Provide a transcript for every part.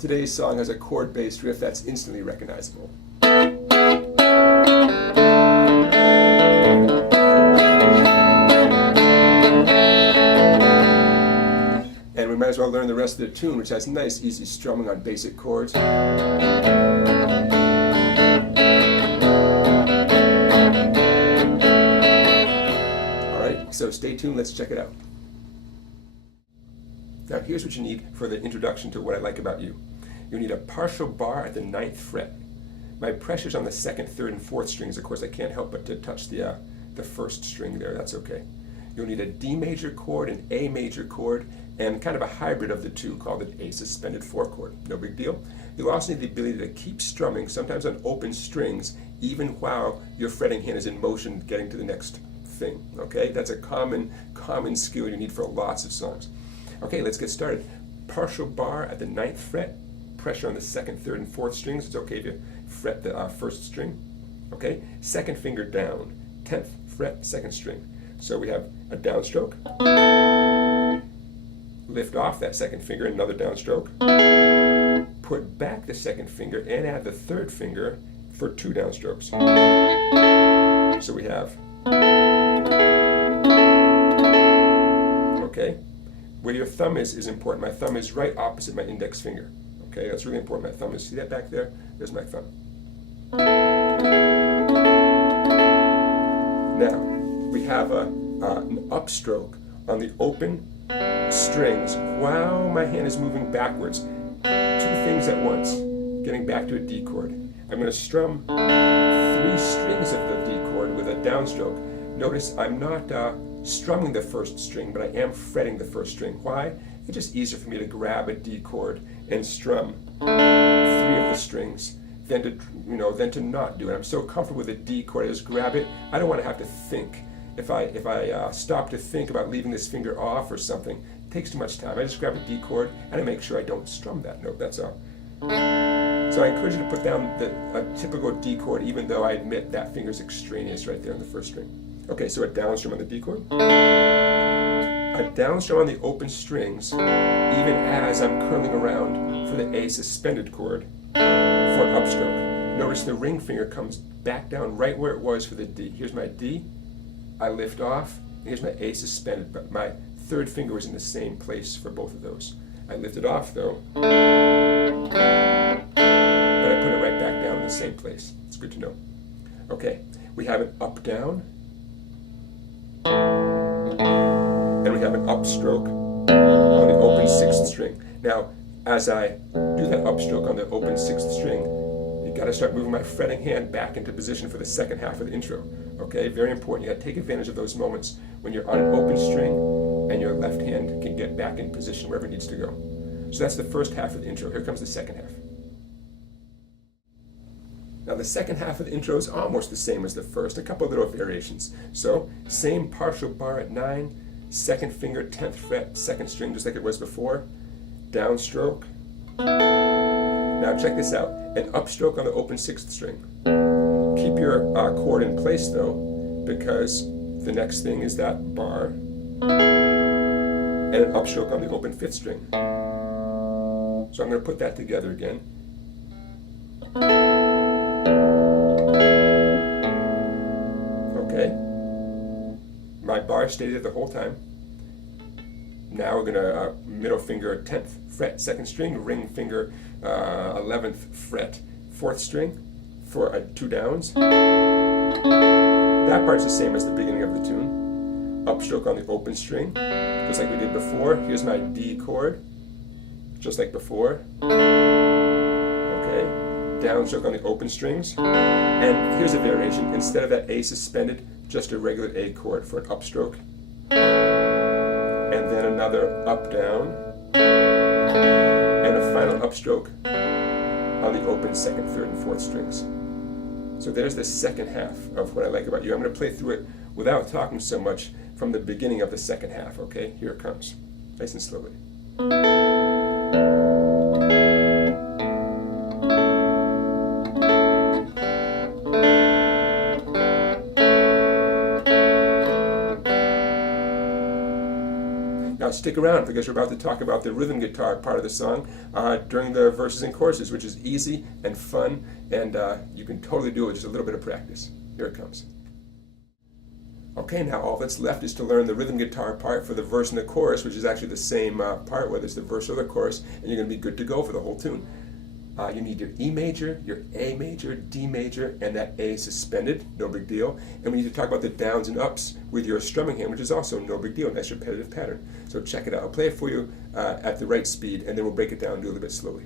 Today's song has a chord-based riff that's instantly recognizable. And we might as well learn the rest of the tune, which has nice, easy strumming on basic chords. Alright, so stay tuned, let's check it out. Now here's what you need for the introduction to what I like about you. You need a partial bar at the 9th fret. My pressure's on the 2nd, 3rd, and 4th strings. Of course, I can't help but to touch the 1st string there. That's okay. You'll need a D major chord, an A major chord, and kind of a hybrid of the two called an A suspended 4 chord. No big deal. You'll also need the ability to keep strumming, sometimes on open strings, even while your fretting hand is in motion getting to the next thing. Okay? That's a common skill you need for lots of songs. Okay, let's get started. Partial bar at the 9th fret. Pressure on the 2nd, 3rd, and 4th strings. It's okay to fret the 1st string. Okay, 2nd finger down, 10th fret, 2nd string. So we have a downstroke. Lift off that 2nd finger, another downstroke. Put back the 2nd finger and add the 3rd finger for 2 downstrokes. So we have. Okay, where your thumb is important. My thumb is right opposite my index finger. Okay, that's really important. My thumb is, see that back there? There's my thumb. Now, we have an upstroke on the open strings while my hand is moving backwards. 2 things at once, getting back to a D chord. I'm going to strum 3 strings of the D chord with a downstroke. Notice I'm not strumming the 1st string, but I am fretting the 1st string. Why? It's just easier for me to grab a D chord and strum 3 of the strings than to not do it. I'm so comfortable with a D chord, I just grab it. I don't want to have to think. If I stop to think about leaving this finger off or something, it takes too much time. I just grab a D chord and I make sure I don't strum that note, that's all. So I encourage you to put down a typical D chord, even though I admit that finger's extraneous right there on the 1st string. Okay, so a downstrum on the D chord. A downstrum on the open strings, even as I'm curling around for the A suspended chord for an upstroke. Notice the ring finger comes back down right where it was for the D. Here's my D, I lift off, and here's my A suspended, but my 3rd finger was in the same place for both of those. I lifted off though, but I put it right back down in the same place. It's good to know. Okay, we have an up down, and we have an upstroke on the open 6th string. Now, as I do that upstroke on the open 6th string, you got to start moving my fretting hand back into position for the 2nd half of the intro. Okay, very important. You got to take advantage of those moments when you're on an open string and your left hand can get back in position wherever it needs to go. So that's the 1st half of the intro. Here comes the 2nd half. Now the 2nd half of the intro is almost the same as the 1st, a couple of little variations. So same partial bar at 9, 2nd finger, 10th fret, 2nd string, just like it was before. Downstroke. Now check this out, an upstroke on the open 6th string. Keep your chord in place though, because the next thing is that bar, and an upstroke on the open 5th string. So I'm going to put that together again. Okay, my bar stayed there the whole time. Now we're going to middle finger 10th fret 2nd string, ring finger 11th fret 4th string for 2 downs. That part's the same as the beginning of the tune. Upstroke on the open string, just like we did before. Here's my D chord, just like before. Okay, downstroke on the open strings. And here's a variation. Instead of that A suspended, just a regular A chord for an upstroke. And then another up down, and a final upstroke on the open 2nd, 3rd, and 4th strings. So there's the 2nd half of what I like about you. I'm going to play through it without talking so much from the beginning of the 2nd half, okay? Here it comes, nice and slowly. stick around because we're about to talk about the rhythm guitar part of the song during the verses and choruses, which is easy and fun, and you can totally do it with just a little bit of practice. Here it comes. Okay, now all that's left is to learn the rhythm guitar part for the verse and the chorus, which is actually the same part, whether it's the verse or the chorus, and you're going to be good to go for the whole tune. You need your E major, your A major, D major, and that A suspended, no big deal. And we need to talk about the downs and ups with your strumming hand, which is also no big deal, nice repetitive pattern. So check it out. I'll play it for you at the right speed, and then we'll break it down and do it a little bit slowly.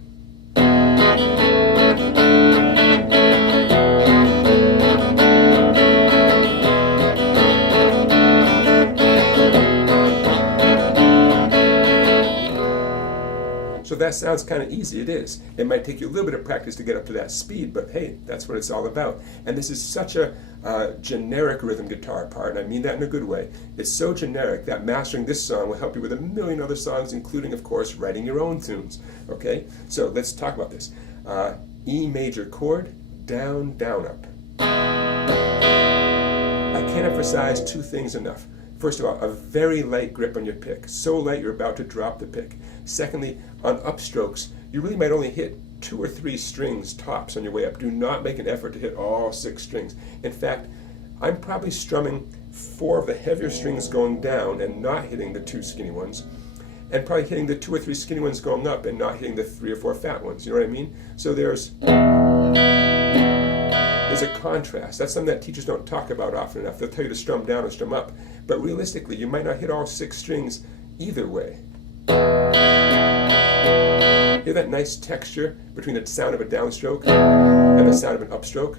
So that sounds kind of easy. It is. It might take you a little bit of practice to get up to that speed, but hey, that's what it's all about. And this is such a generic rhythm guitar part, and I mean that in a good way. It's so generic that mastering this song will help you with a million other songs, including, of course, writing your own tunes. Okay? So let's talk about this. E major chord, down, down, up. I can't emphasize two things enough. First of all, a very light grip on your pick, so light you're about to drop the pick. Secondly, on upstrokes, you really might only hit 2 or 3 strings tops on your way up. Do not make an effort to hit all 6 strings. In fact, I'm probably strumming 4 of the heavier strings going down and not hitting the 2 skinny ones, and probably hitting the 2 or 3 skinny ones going up and not hitting the 3 or 4 fat ones. You know what I mean? So there's a contrast. That's something that teachers don't talk about often enough. They'll tell you to strum down and strum up. But realistically, you might not hit all 6 strings either way. Hear that nice texture between the sound of a downstroke and the sound of an upstroke?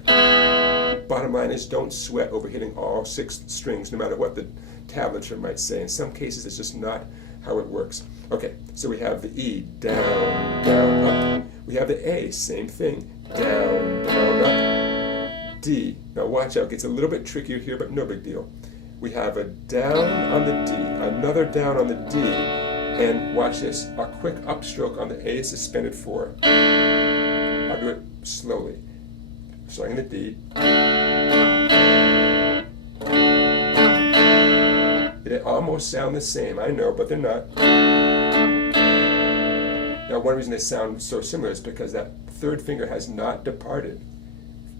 Bottom line is, don't sweat over hitting all 6 strings, no matter what the tablature might say. In some cases, it's just not how it works. Okay, so we have the E, down, down, up. We have the A, same thing, down, down, up. D, now watch out, it gets a little bit trickier here, but no big deal. We have a down on the D, another down on the D, and watch this, a quick upstroke on the A suspended 4. I'll do it slowly. Starting the D. They almost sound the same, I know, but they're not. Now, one reason they sound so similar is because that third finger has not departed.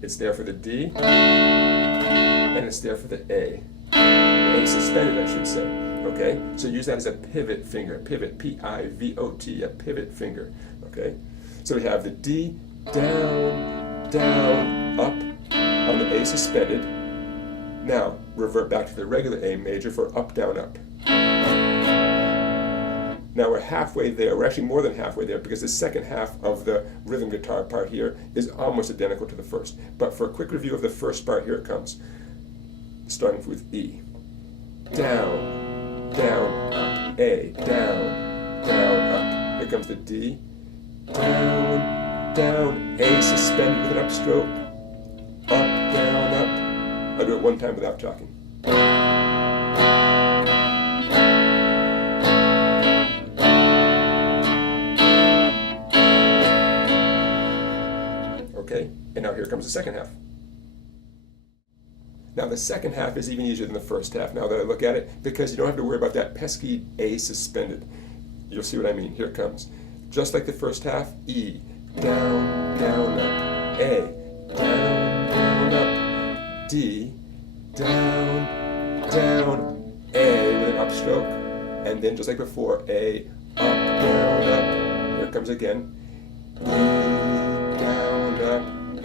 It's there for the D, and it's there for the A. The A suspended, I should say. Okay? So use that as a pivot finger. Pivot, P-I-V-O-T, a pivot finger. Okay? So we have the D, down, down, up on the A suspended. Now, revert back to the regular A major for up, down, up. Now we're halfway there. We're actually more than halfway there because the second half of the rhythm guitar part here is almost identical to the first. But for a quick review of the first part, here it comes. Starting with E. Down, down, up. A, down, down, up. Here comes the D. Down, down, A suspended with an upstroke. Up, down, up. I'll do it one time without talking. Okay, and now here comes the second half. Now the second half is even easier than the first half now that I look at it, because you don't have to worry about that pesky A suspended. You'll see what I mean. Here it comes. Just like the first half, E, down, down, up. A, down, down, up. D, down, down. A with an upstroke. And then just like before, A, up, down, up. Here it comes again. E, down, up. A,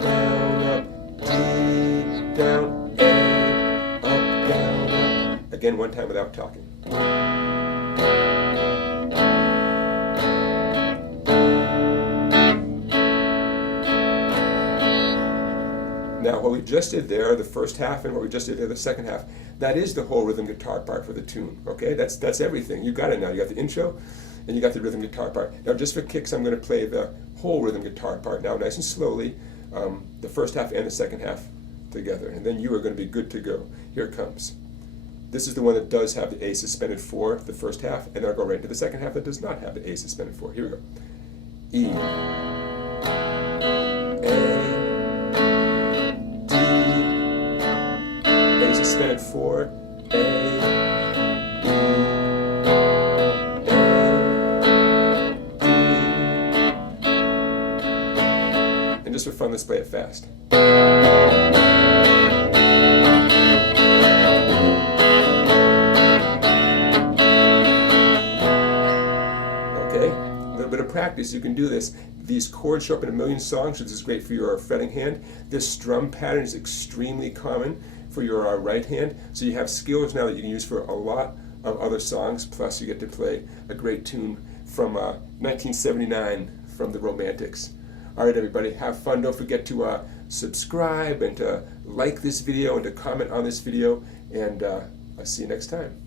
down, up. D, down, A, up, down, up. Again, one time without talking. Now, what we just did there, the first half, and what we just did there, the second half, that is the whole rhythm guitar part for the tune, okay? That's everything. You got it now. You got the intro, and you got the rhythm guitar part. Now, just for kicks, I'm going to play the whole rhythm guitar part now, nice and slowly, the first half and the second half together, and then you are going to be good to go. Here it comes. This is the one that does have the A suspended 4, the first half, and then I'll go right into the second half that does not have the A suspended 4. Here we go. E, A, D, A suspended 4, A, E, Just for fun, let's play it fast. Okay, a little bit of practice, you can do this. These chords show up in a million songs, which is great for your fretting hand. This strum pattern is extremely common for your right hand, so you have skills now that you can use for a lot of other songs, plus you get to play a great tune from 1979 from the Romantics. All right, everybody, have fun. Don't forget to subscribe and to like this video and to comment on this video, and I'll see you next time.